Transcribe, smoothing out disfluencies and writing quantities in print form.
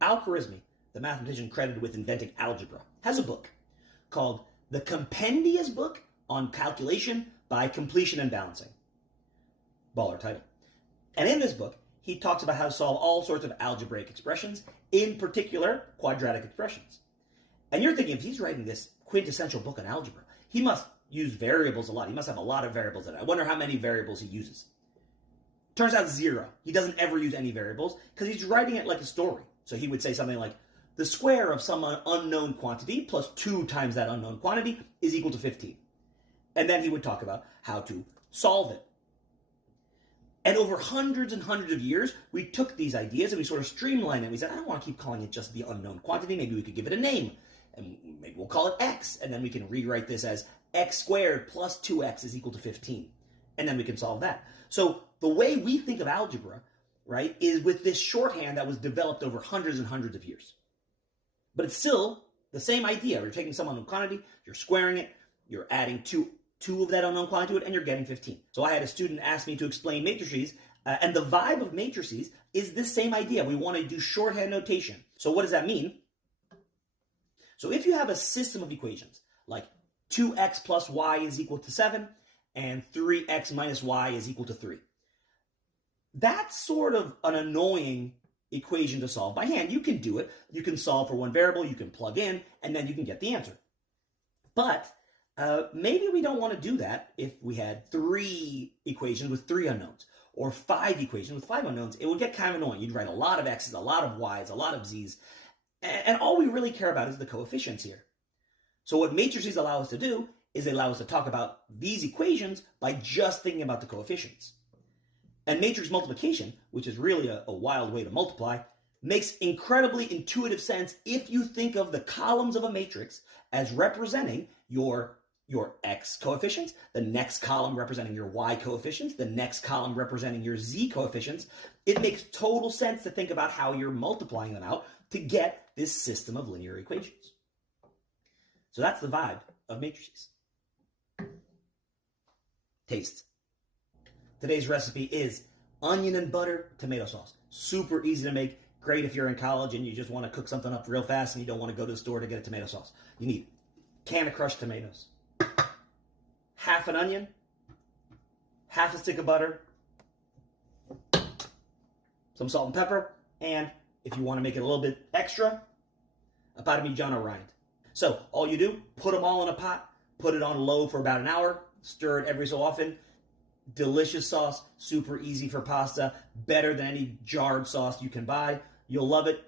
Al-Khwarizmi, the mathematician credited with inventing algebra, has a book called The Compendious Book on Calculation by Completion and Balancing. Baller title. And in this book, he talks about how to solve all sorts of algebraic expressions, in particular, quadratic expressions. And you're thinking, if he's writing this quintessential book on algebra, he must use variables a lot. He must have a lot of variables in it. I wonder how many variables he uses. Turns out 0. He doesn't ever use any variables because he's writing it like a story. So he would say something like, the square of some unknown quantity plus 2 times that unknown quantity is equal to 15. And then he would talk about how to solve it. And over hundreds and hundreds of years, we took these ideas and we sort of streamlined it. We said, I don't want to keep calling it just the unknown quantity. Maybe we could give it a name. And maybe we'll call it x. And then we can rewrite this as x squared plus 2x is equal to 15. And then we can solve that. So the way we think of algebra, right, is with this shorthand that was developed over hundreds and hundreds of years. But it's still the same idea. You're taking some unknown quantity, you're squaring it, you're adding two of that unknown quantity to it, and you're getting 15. So I had a student ask me to explain matrices, and the vibe of matrices is this same idea. We want to do shorthand notation. So what does that mean? So if you have a system of equations, like 2x plus y is equal to 7, and 3x minus y is equal to 3, that's sort of an annoying equation to solve by hand. You can do it. You can solve for one variable, you can plug in, and then you can get the answer. But maybe we don't want to do that if we had 3 equations with 3 unknowns, or 5 equations with 5 unknowns. It would get kind of annoying. You'd write a lot of x's, a lot of y's, a lot of z's, and all we really care about is the coefficients here. So what matrices allow us to do is they allow us to talk about these equations by just thinking about the coefficients. And matrix multiplication, which is really a wild way to multiply, makes incredibly intuitive sense if you think of the columns of a matrix as representing your x coefficients, the next column representing your y coefficients, the next column representing your z coefficients. It makes total sense to think about how you're multiplying them out to get this system of linear equations. So that's the vibe of matrices. Taste. Today's recipe is onion and butter tomato sauce. Super easy to make. Great if you're in college and you just want to cook something up real fast and you don't want to go to the store to get a tomato sauce. You need a can of crushed tomatoes, half an onion, half a stick of butter, some salt and pepper, and if you want to make it a little bit extra, a parmigiano rind. So all you do, put them all in a pot, put it on low for about an hour, stir it every so often. Delicious sauce, super easy for pasta, better than any jarred sauce you can buy. You'll love it.